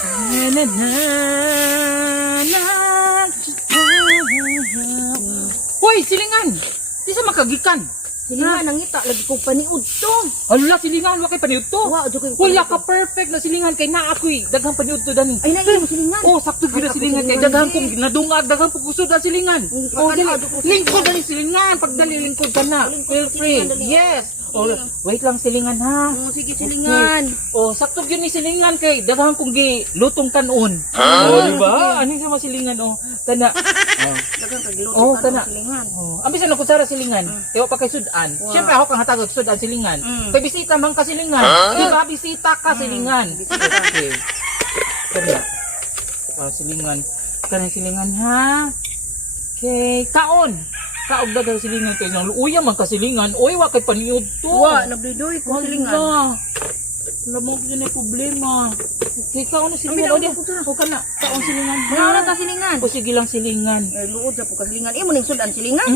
Na, na, na, hoy, silingan! Di sa makagikan. Silingan nangita lagi ko paniud to. Ala, silingan, wakay paniud to. Wa jo kay. Wala ka perfect na silingan kay naa ako'y daghang paniud to dani. Ay na imo silingan. Oh, sakto gyud silingan kay daghang kong nadungag, daghang pong kusod ang silingan. Oh, dali. Lingkod dali silingan, pagdali lingkod ka na. Feel free. Yes. Oh, wait lang silingan ha. Sige silingan. Oh, sakto gyud ni silingan kay daghang kong gi lutong kanon. Oh, di ba? Ani sa silingan oh. Tana. Daghang kag luto Oh, para tana. silingan. Oh, ambisan ako sara silingan. Kaya pa kay sudan. Syempre ako kang hatagog sudan silingan. Kay bisita man ka silingan. Di ba bisita ka silingan? Okay. Tana. Para silingan. Kana silingan ha. Okay, kaon. Kaog dagang silingan kay nang luuya man ka silingan. Oy, wa kay paniud to. Wa nagdidoy ko silingan. Alam mo yun yung problema. Okay, kaon na silingan. O ka na. Kaon silingan. Wala ta silingan. O sige lang silingan. Luod sa pagka silingan. Imo ning sudan silingan.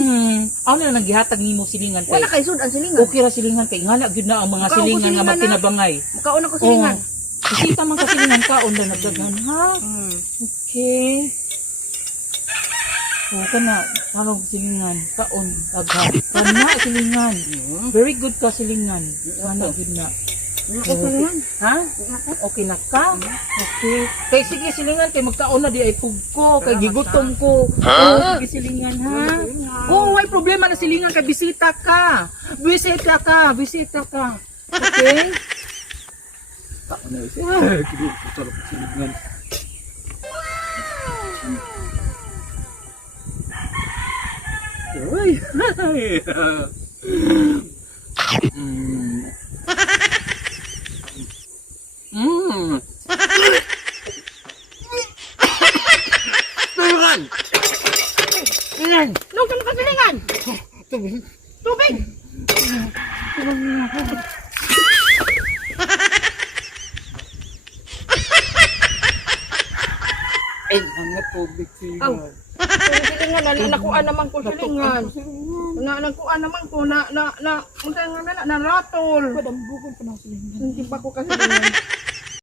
Ano na naghihatag nimo silingan kay? Wala kay sudan silingan. Okay ra silingan kay ngala gyud na ang mga Kaon ko silingan nga silingan, magtinabangay. Makaon ako silingan. Bisita man ka silingan kaon na nagdagan ha. Okay. O ka na, tawag silingan, kaon, daghan. Kana silingan. Very good ka silingan. Kana good na. Ako silingan. Ha? Okay na ka? Okay. Kay sige silingan kay magkaon na di ay pugko kay gigutom ko. Oh, sige silingan ha. Oh, why problema na silingan kay bisita ka. Bisita ka, bisita ka. Okay? Kaon na siya. Kidi ko sarap silingan. Uy. Silingan! Silingan! Luto ka silingan. Tubig! Tubig. Ay, hangat tubig silingan. Silingan nakuan naman ko silingan. Nakuan naman ko na unsa nga na ratol. Padambugon pa na silingan. Hindi pa ko kasi silingan.